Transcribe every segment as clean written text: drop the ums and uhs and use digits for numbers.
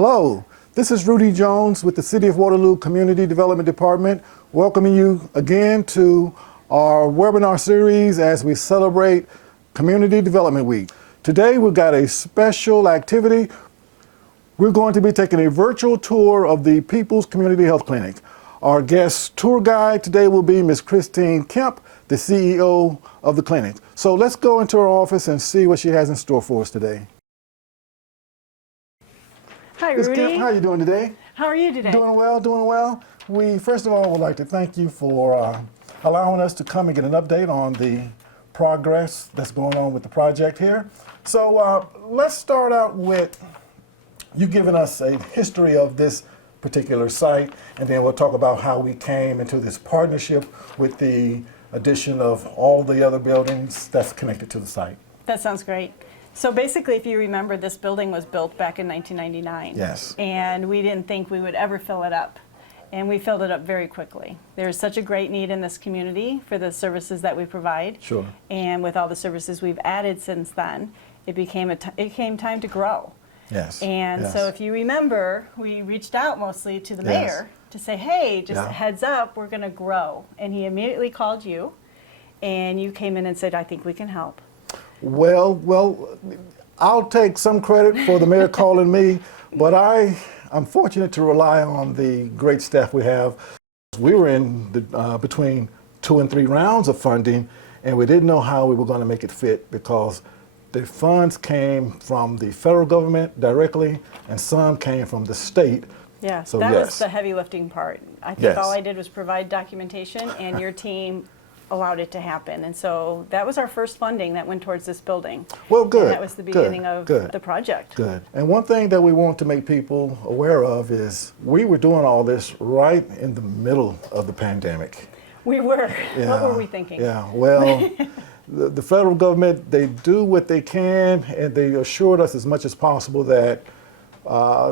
Hello, this is Rudy Jones with the City of Waterloo Community Development Department, welcoming you again to our webinar series as we celebrate Community Development Week. Today we've got a special activity. We're going to be taking a virtual tour of the People's Community Health Clinic. Our guest tour guide today will be Ms. Kemp, the CEO of the clinic. So let's go into her office and see what she has in store for us today. Hi, Ms. Rudy. Kemp, how are you doing today? How are you today? Doing well, doing well. We first of all would like to thank you for allowing us to come and get an update on the progress that's going on with the project here. So let's start out with you giving us a history of this particular site, and then we'll talk about how we came into this partnership with the addition of all the other buildings that's connected to the site. That sounds great. So basically, if you remember, this building was built back in 1999. Yes. And we didn't think we would ever fill it up. And we filled it up very quickly. There's such a great need in this community for the services that we provide. Sure. And with all the services we've added since then, it came time to grow. Yes. And yes. so if you remember, we reached out mostly to the Yes. mayor to say, hey, just Yeah. heads up, we're going to grow. And he immediately called you, and you came in and said, I think we can help. Well, I'll take some credit for the mayor calling me, but I'm fortunate to rely on the great staff we have. We were in between 2 and 3 rounds of funding, and we didn't know how we were going to make it fit because the funds came from the federal government directly, and some came from the state. Yeah, So that yes. was the heavy lifting part. I think Yes. all I did was provide documentation, and your team allowed it to happen. And so that was our first funding that went towards this building. Well, good. And that was the beginning of good. the project. Good. And one thing that we want to make people aware of is we were doing all this right in the middle of the pandemic. We were. Yeah, What were we thinking? Yeah, well, the federal government, they do what they can, and they assured us as much as possible that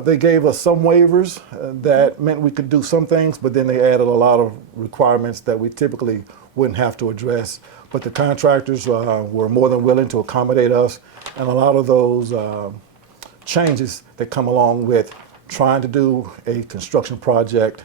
they gave us some waivers that meant we could do some things, but then they added a lot of requirements that we typically wouldn't have to address. But the contractors were more than willing to accommodate us, and a lot of those changes that come along with trying to do a construction project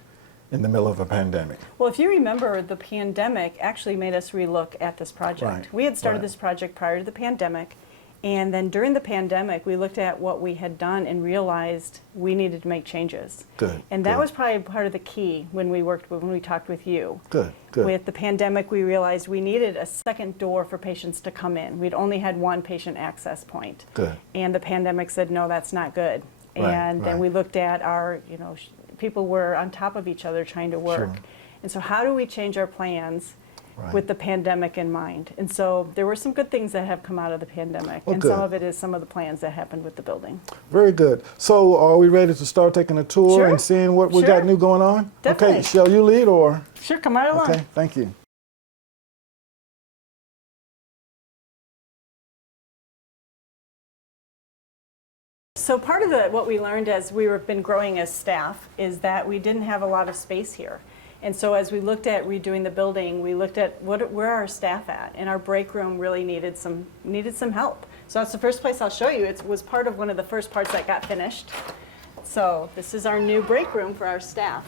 in the middle of a pandemic. Well, if you remember, the pandemic actually made us relook at this project. Right, We had started right. this project prior to the pandemic, and then during the pandemic, we looked at what we had done and realized we needed to make changes. Good. And that good, was probably part of the key when we talked with you. good. Good. With the pandemic, we realized we needed a second door for patients to come in. We'd only had one patient access point. Good. And the pandemic said, no, that's not good. Right, And then right. we looked at our, people were on top of each other trying to work. Sure. And so how do we change our plans Right. with the pandemic in mind? And so there were some good things that have come out of the pandemic. Well, and good. some of it is some of the plans that happened with the building. Very good. So are we ready to start taking a tour Sure. and seeing what we Sure. got new going on? Definitely. Okay, shall you lead or? Sure, come right along. Okay, thank you. So part of what we learned as we have been growing as staff is that we didn't have a lot of space here. And so as we looked at redoing the building, we looked at where our staff at, and our break room really needed some help. So that's the first place I'll show you. It was part of one of the first parts that got finished. So this is our new break room for our staff.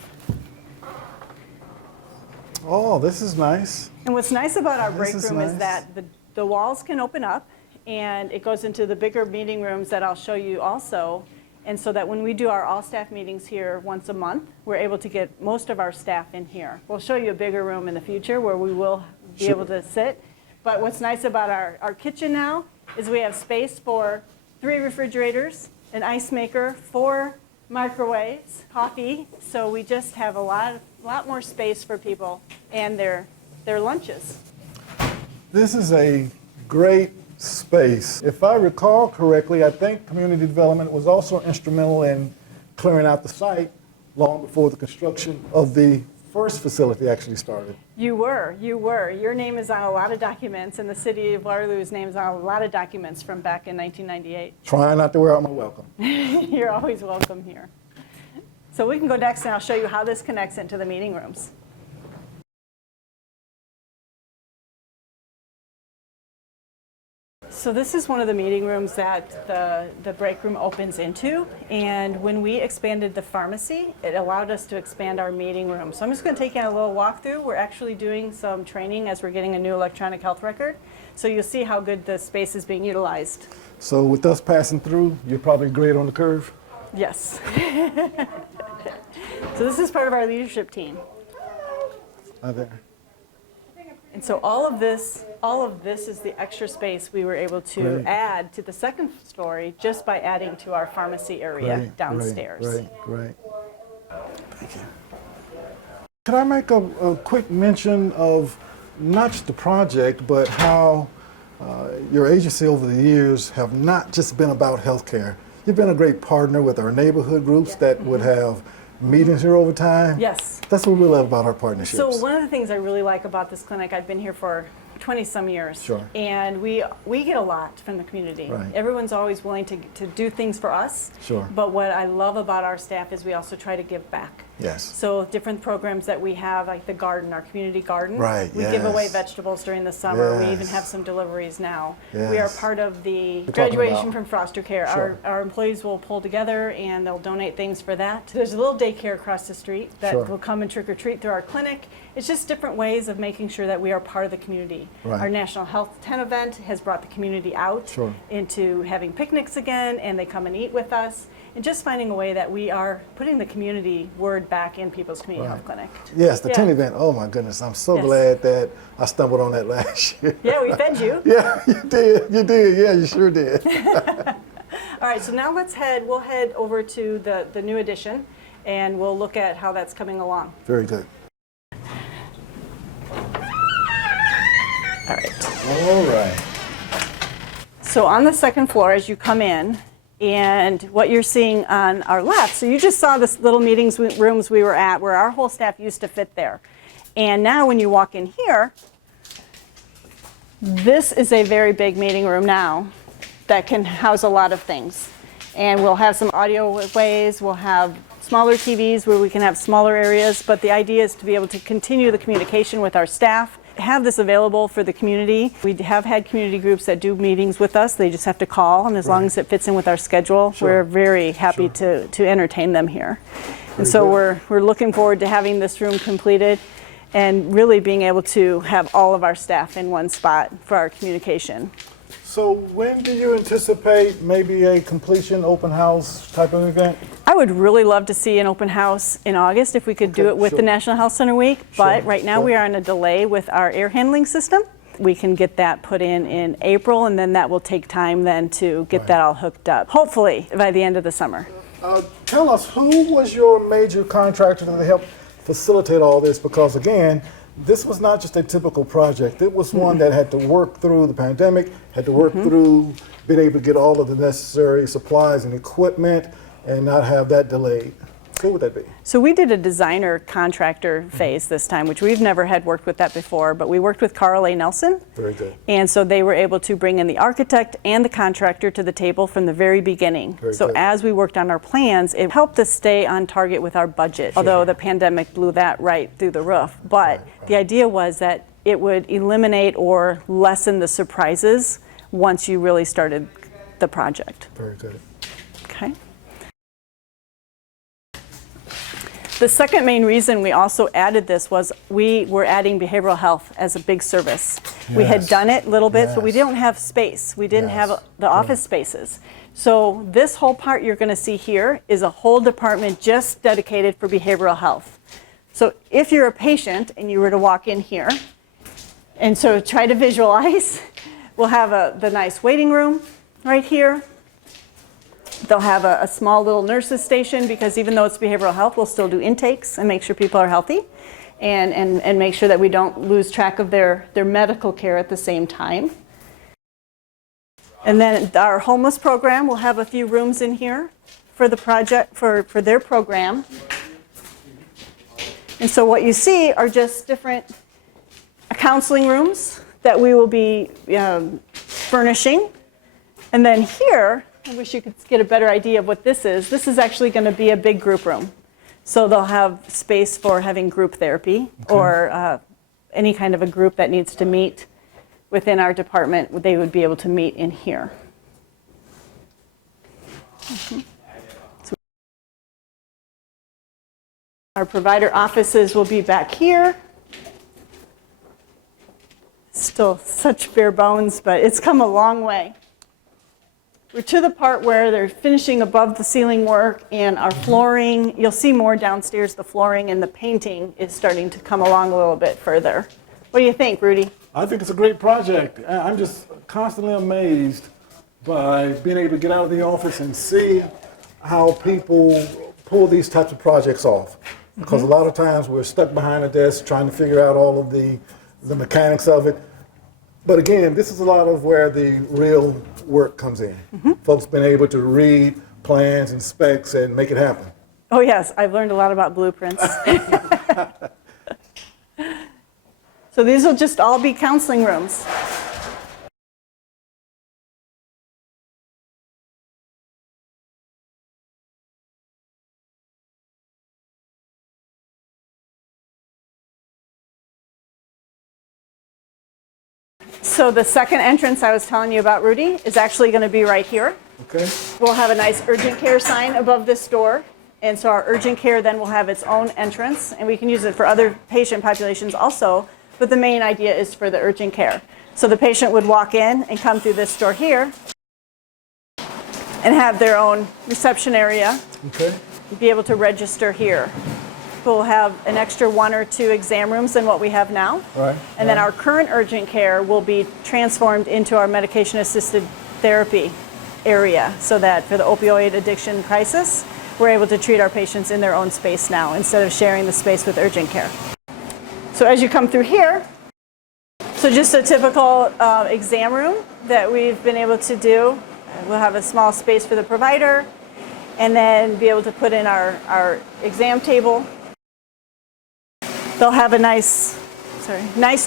Oh, this is nice. And what's nice about our This break is room is nice. that the walls can open up, and it goes into the bigger meeting rooms that I'll show you also. And so that when we do our all-staff meetings here once a month, we're able to get most of our staff in here. We'll show you a bigger room in the future where we will be Sure. able to sit. But what's nice about our kitchen now is we have space for 3 refrigerators, an ice maker, 4 microwaves, coffee. So we just have a lot more space for people and their lunches. This is a great space. If I recall correctly, I think community development was also instrumental in clearing out the site long before the construction of the first facility actually started. You were. Your name is on a lot of documents, and the city of Waterloo's name is on a lot of documents from back in 1998. Trying not to wear out my welcome. You're always welcome here. So we can go next, and I'll show you how this connects into the meeting rooms. So this is one of the meeting rooms that the break room opens into. And when we expanded the pharmacy, it allowed us to expand our meeting room. So I'm just going to take you on a little walkthrough. We're actually doing some training as we're getting a new electronic health record. So you'll see how good the space is being utilized. So with us passing through, you're probably great on the curve? Yes. So this is part of our leadership team. There. And so all of this is the extra space we were able to Great. add to the second story just by adding to our pharmacy area downstairs. Great. Thank you. Could I make a quick mention of not just the project, but how your agency over the years have not just been about healthcare. You've been a great partner with our neighborhood groups that would have meetings here over time. Yes. That's what we love about our partnerships. So one of the things I really like about this clinic, I've been here for 20-some years. Sure. And we get a lot from the community. Right. Everyone's always willing to do things for us. Sure. But what I love about our staff is we also try to give back. Yes. So different programs that we have, like the garden, our community garden. Right, We give away yes. vegetables during the summer. We even Yes. have some deliveries now. We are Yes. part of the We're talking graduation about- from foster care. Sure. Our employees will pull together and they'll donate things for that. There's a little daycare across the street that Sure. will come and trick or treat through our clinic. It's just different ways of making sure that we are part of the community. Right. Our National Health 10 event has brought the community out Sure. into having picnics again, and they come and eat with us. And just finding a way that we are putting the community word back in people's community health clinic. Yes, the Yeah. 10 event. Oh my goodness, I'm so Yes. glad that I stumbled on that last year. Yeah, we fed you. Yeah, you did. Yeah, you sure did. All right, so now we'll head over to the new addition, and we'll look at how that's coming along. Very good. All right. All right. So on the second floor, as you come in, and what you're seeing on our left, so you just saw this little meetings rooms we were at where our whole staff used to fit there. And now when you walk in here, this is a very big meeting room now that can house a lot of things. And we'll have some audio ways, we'll have smaller TVs where we can have smaller areas, but the idea is to be able to continue the communication with our staff, have this available for the community. We have had community groups that do meetings with us. They just have to call, and as long as it fits in with our schedule, Sure. we're very happy to entertain them here. And so we're looking forward to having this room completed and really being able to have all of our staff in one spot for our communication. So when do you anticipate maybe a completion open house type of event? I would really love to see an open house in August if we could do Okay, it with sure. the National Health Center Week, but Sure, right now sure. we are on a delay with our air handling system. We can get that put in April, and then that will take time then to get Right. that all hooked up, hopefully by the end of the summer. Tell us, who was your major contractor to help facilitate all this? Because again, this was not just a typical project. It was one that had to work through the pandemic, had to work through being able to get all of the necessary supplies and equipment and not have that delayed. Who would that be? So we did a designer contractor phase this time, which we've never had worked with that before, but we worked with Carl A. Nelson. Very good. And so they were able to bring in the architect and the contractor to the table from the very beginning. Very So good. as we worked on our plans, it helped us stay on target with our budget, although the pandemic blew that right through the roof. But the idea was that it would eliminate or lessen the surprises once you really started the project. Very good. Okay. The second main reason we also added this was we were adding behavioral health as a big service. We had Yes. done it a little bit, but we Yes. didn't have space. We didn't Yes. have the office spaces. So this whole part you're going to see here is a whole department just dedicated for behavioral health. So if you're a patient and you were to walk in here, and so try to visualize, we'll have the nice waiting room right here. They'll have a small little nurses station, because even though it's behavioral health, we'll still do intakes and make sure people are healthy and make sure that we don't lose track of their medical care at the same time. And then our homeless program, we'll have a few rooms in here for the project, for their program. And so what you see are just different counseling rooms that we will be furnishing. And then here, I wish you could get a better idea of what this is. This is actually going to be a big group room. So they'll have space for having group therapy or any kind of a group that needs to meet within our department, they would be able to meet in here. So our provider offices will be back here. Still such bare bones, but it's come a long way. We're to the part where they're finishing above the ceiling work and our flooring. You'll see more downstairs, the flooring and the painting is starting to come along a little bit further. What do you think, Rudy? I think it's a great project. I'm just constantly amazed by being able to get out of the office and see how people pull these types of projects off. Because a lot of times we're stuck behind a desk trying to figure out all of the mechanics of it. But again, this is a lot of where the real work comes in. Folks been able to read plans and specs and make it happen. Oh yes, I've learned a lot about blueprints. So these will just all be counseling rooms. So the second entrance I was telling you about, Rudy, is actually going to be right here. Okay. We'll have a nice urgent care sign above this door. And so our urgent care then will have its own entrance, and we can use it for other patient populations also, but the main idea is for the urgent care. So the patient would walk in and come through this door here and have their own reception area. Okay. And be able to register here. We'll have an extra 1 or 2 exam rooms than what we have now. Right. And then our current urgent care will be transformed into our medication-assisted therapy area, so that for the opioid addiction crisis, we're able to treat our patients in their own space now instead of sharing the space with urgent care. So as you come through here, so just a typical exam room that we've been able to do. We'll have a small space for the provider and then be able to put in our exam table. They'll have a nice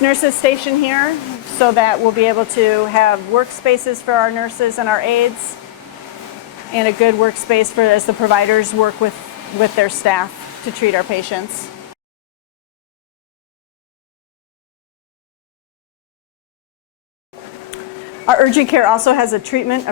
nurses station here so that we'll be able to have workspaces for our nurses and our aides and a good workspace for as the providers work with their staff to treat our patients. Our urgent care also has a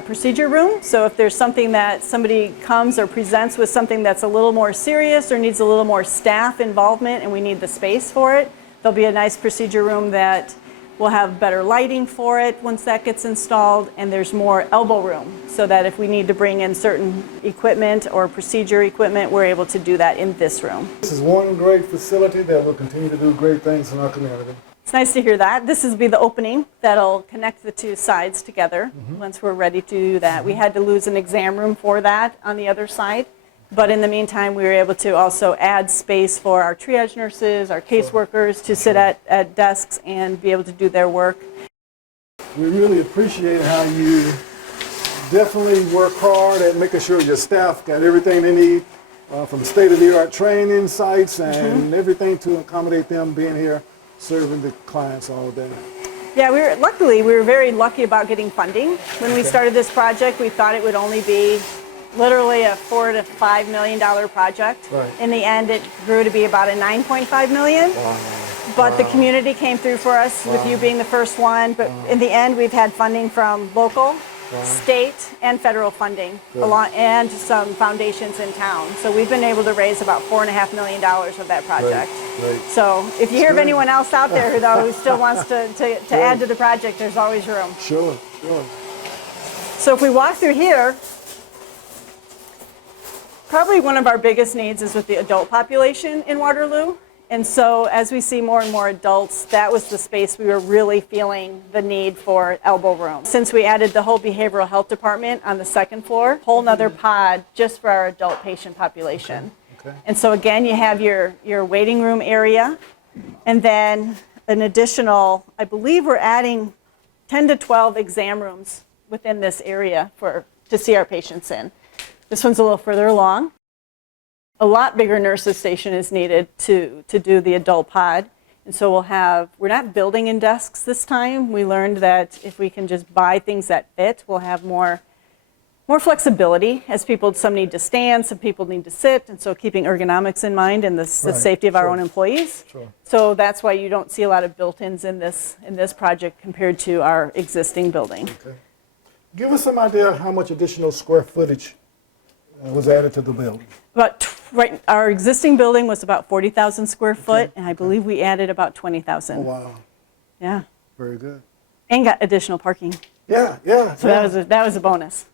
procedure room. So if there's something that somebody comes or presents with something that's a little more serious or needs a little more staff involvement and we need the space for it, there'll be a nice procedure room that will have better lighting for it once that gets installed, and there's more elbow room so that if we need to bring in certain equipment or procedure equipment, we're able to do that in this room. This is one great facility that will continue to do great things in our community. It's nice to hear that. This will be the opening that'll connect the two sides together once we're ready to do that. We had to lose an exam room for that on the other side, but in the meantime, we were able to also add space for our triage nurses, our caseworkers to sit at desks and be able to do their work. We really appreciate how you definitely work hard at making sure your staff got everything they need from state-of-the-art training sites and everything to accommodate them being here serving the clients all day. Yeah, we were very lucky about getting funding. When we started this project, we thought it would only be literally a $4 to $5 million project. Right. In the end, it grew to be about a $9.5 million. Wow. But the community came through for us, with you being the first one. But in the end, we've had funding from local, state, and federal funding, and some foundations in town. So we've been able to raise about $4.5 million of that project. Great. So if you hear of anyone else out there who still wants to add to the project, there's always room. Sure. So if we walk through here, probably one of our biggest needs is with the adult population in Waterloo. And so as we see more and more adults, that was the space we were really feeling the need for elbow room. Since we added the whole behavioral health department on the second floor, whole nother pod just for our adult patient population. Okay. And so again, you have your waiting room area, and then an additional, I believe we're adding 10 to 12 exam rooms within this area to see our patients in. This one's a little further along. A lot bigger nurses station is needed to do the adult pod. And so we're not building in desks this time. We learned that if we can just buy things that fit, we'll have more more flexibility as people, some need to stand, some people need to sit, and so keeping ergonomics in mind and the Right, safety of our sure. own employees. Sure. So that's why you don't see a lot of built-ins in this project compared to our existing building. Okay. Give us some idea how much additional square footage was added to the building. Right, our existing building was about 40,000 square foot, Okay, and I believe we added about 20,000. Oh, wow. Yeah, Very good. and got additional parking. Yeah, yeah. So that was a bonus.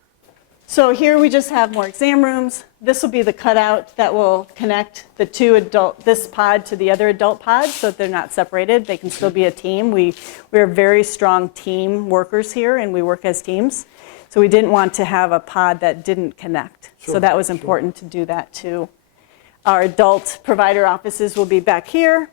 So here we just have more exam rooms. This will be the cutout that will connect the this pod to the other adult pod so that they're not separated. They can still be a team. We're very strong team workers here, and we work as teams. So we didn't want to have a pod that didn't connect. Sure, So that was sure. important to do that too. Our adult provider offices will be back here.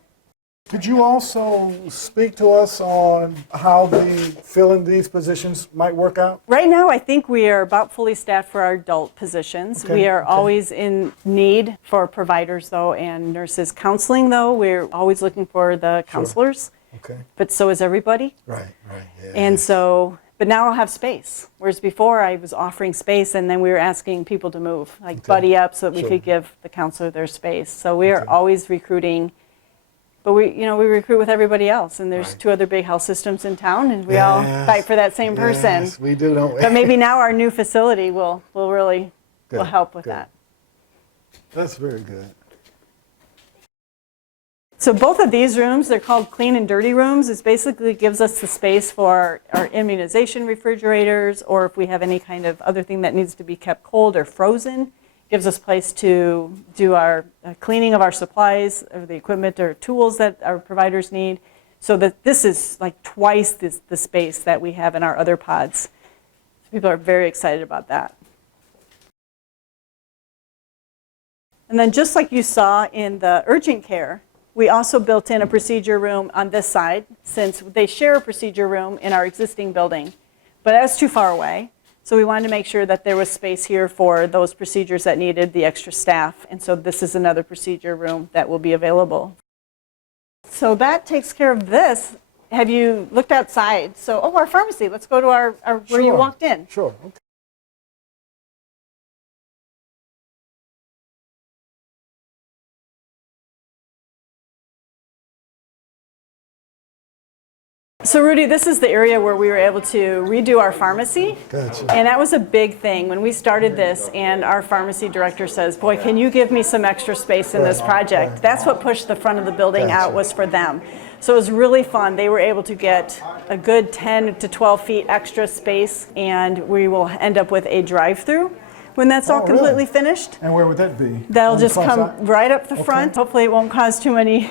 Could you also speak to us on how filling these positions might work out? Right now, I think we are about fully staffed for our adult positions. Okay, We are okay. always in need for providers, though, and nurses. Counseling, though, we're always looking for the counselors, Okay. but so is everybody. Right, yeah. And so, but now I'll have space. Whereas before, I was offering space, and then we were asking people to move, like Okay, buddy up, so that we sure. could give the counselor their space. So we are Okay. always recruiting. But we recruit with everybody else, and there's Right. 2 other big health systems in town, and we all Yes, fight for that same person. Yes, we do, don't we? But maybe now our new facility will really will Good, help with good. that. That's very good. So both of these rooms, they're called clean and dirty rooms. It basically gives us the space for our immunization refrigerators, or if we have any kind of other thing that needs to be kept cold or frozen. Gives us place to do our cleaning of our supplies, or the equipment or tools that our providers need. So that this is like twice the space that we have in our other pods. So people are very excited about that. And then just like you saw in the urgent care, we also built in a procedure room on this side, since they share a procedure room in our existing building. But that's too far away. So we wanted to make sure that there was space here for those procedures that needed the extra staff. And so this is another procedure room that will be available. So that takes care of this. Have you looked outside? So, our pharmacy. Let's go to our where you Sure, walked in. Sure. Okay. So Rudy, this is the area where we were able to redo our pharmacy. Gotcha. And that was a big thing when we started this, and our pharmacy director says, boy, can you give me some extra space in this project? That's what pushed the front of the building out, was for them. So it was really fun. They were able to get a good 10 to 12 feet extra space, and we will end up with a drive-through when that's all Oh, really? completely finished. And where would that be? That'll On the just front come side? right up the front. Hopefully it won't cause too many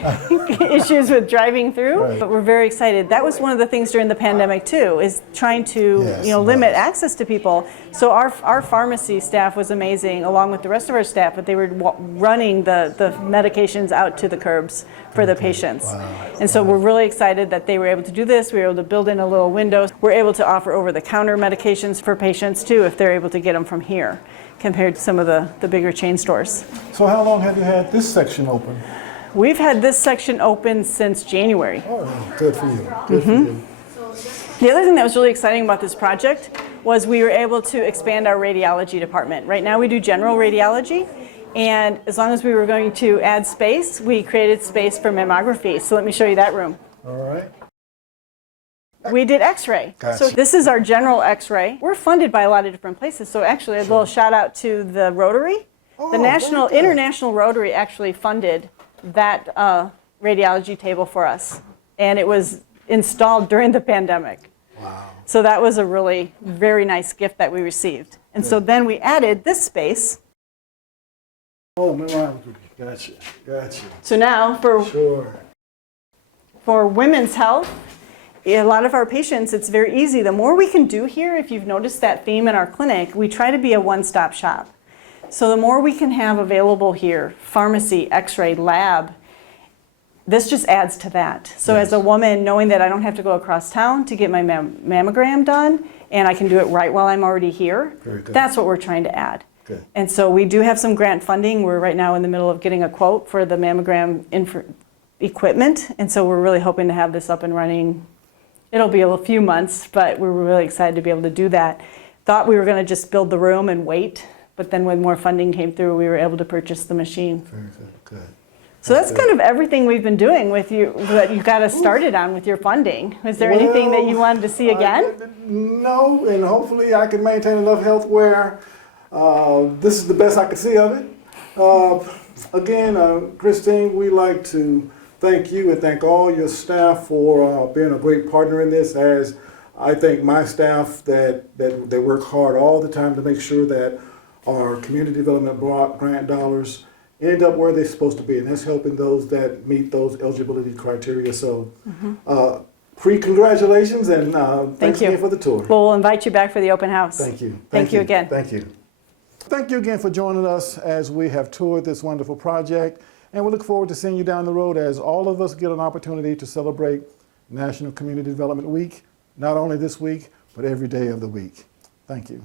issues with driving through, Right. but we're very excited. That was one of the things during the pandemic too, is trying to Yes, limit right. access to people. So our pharmacy staff was amazing, along with the rest of our staff, but they were running the medications out to the curbs for the patients. And so we're really excited that they were able to do this. We were able to build in a little window. We're able to offer over-the-counter medications for patients too, if they're able to get them from here, compared to some of the bigger chain stores. So how long have you had this section open? We've had this section open since January. Oh, good for you. Good for you. The other thing that was really exciting about this project was we were able to expand our radiology department. Right now we do general radiology, and as long as we were going to add space, we created space for mammography. So let me show you that room. All right. We did x-ray. Gotcha. So this is our general x-ray. We're funded by a lot of different places. So actually a little shout out to the Rotary. Oh, The very good. International Rotary actually funded that radiology table for us. And it was installed during the pandemic. Wow. So that was a really very nice gift that we received. And so then we added this space. Oh, mammography. Gotcha. Gotcha. So now Sure. for women's health, a lot of our patients, it's very easy. The more we can do here, if you've noticed that theme in our clinic, we try to be a one-stop shop. So the more we can have available here, pharmacy, x-ray, lab, this just adds to that. So Yes. as a woman, knowing that I don't have to go across town to get my mammogram done, and I can do it right while I'm already here, Very good. that's what we're trying to add. Good. And so we do have some grant funding. We're right now in the middle of getting a quote for the mammogram equipment, and so we're really hoping to have this up and running. It'll be a few months, but we're really excited to be able to do that. thought we were going to just build the room and wait, but then when more funding came through, we were able to purchase the machine. Very good, good. So that's kind of everything we've been doing with you, that you got us started on with your funding. Was there anything that you wanted to see again? No, and hopefully I can maintain enough health where this is the best I can see of it. Again, Christine, we'd like to thank you and thank all your staff for being a great partner in this, as I think my staff that work hard all the time to make sure that our community development grant dollars end up where they're supposed to be, and that's helping those that meet those eligibility criteria. So pre-congratulations, and thanks again for the tour. Well, we'll invite you back for the open house. Thank you. Thank you again. Thank you. Thank you again for joining us as we have toured this wonderful project, and we look forward to seeing you down the road as all of us get an opportunity to celebrate National Community Development Week, not only this week, but every day of the week. Thank you.